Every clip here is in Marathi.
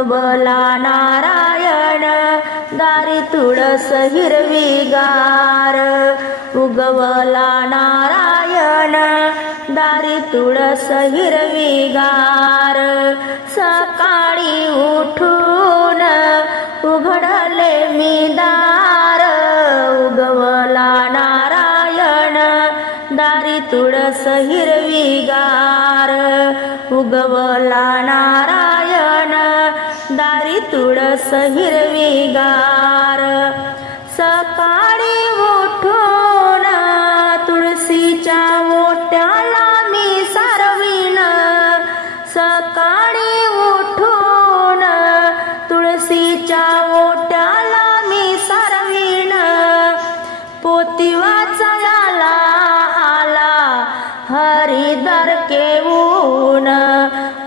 उगवला नारायण दारी तुळस हिरवीगार. उगवला नारायण दारी तुळस हिरवीगार. सकाळी उठून उघडले मी दार. उगवला नारायण दारी तुळस हिरवीगार. उगवला नारायण तुळस हिरवीगार. सकाळी उठून तुळशीच्या ओट्याला मी सारवीन. सकाळी उठून तुळशीच्या ओट्याला मी सारवीन. पोती वाचायला आला हरिदर केऊन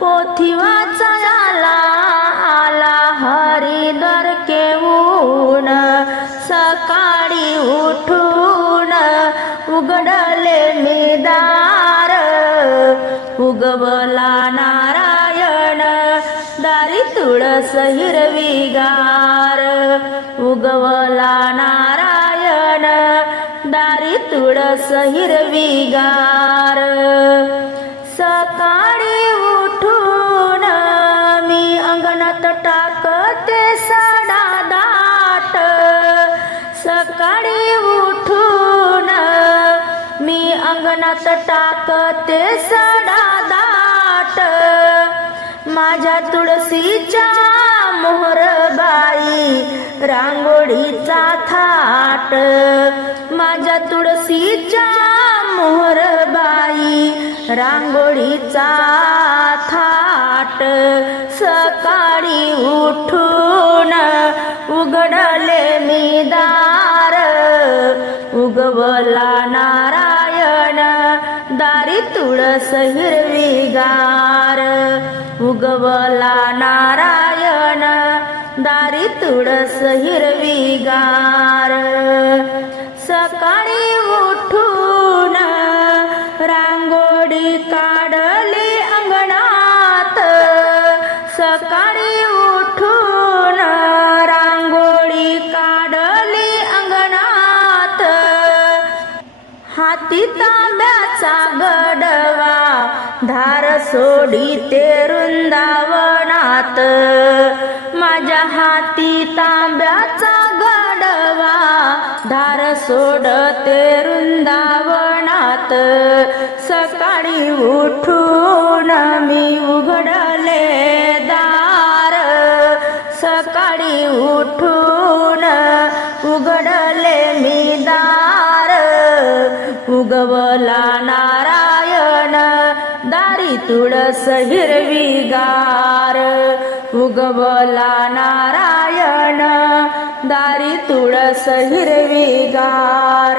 पोथी वाचायला तुळस हिरवीगार उगवला नारायण दारी तुळस हिरवीगार सकाळी उठून मी अंगणात टाकते साडा दाट. सकाळी उठून मी अंगणात टाकते सडा दाट. माझ्या तुळशीच्या मोहरबाई रांगोळीचा थाट. माझ्या तुळशीच्या मोहरबाई रांगोळीचा थाट. सकाळी उठून उघडले मी दार. उगवला नारायण दारी तुळस हिरवीगार उगवला नारायण दारी तुळस हिरवीगार. सकाळी उठून रांगोळी काढली अंगणात. सकाळी उठून रांगोळी काढली अंगणात. हाती तांब्याचा गडवा धार सोडी ते वृंदावनात. माझ्या हाती तांब्याचा गडवा धार सोडते वृंदावनात. सकाळी उठून मी उघडले दार. सकाळी उठून उघडले मी दार. उगवला नारायण दारी तुळस हिरवी गार उगवला नारायण दारी तुळस हिरवीगार.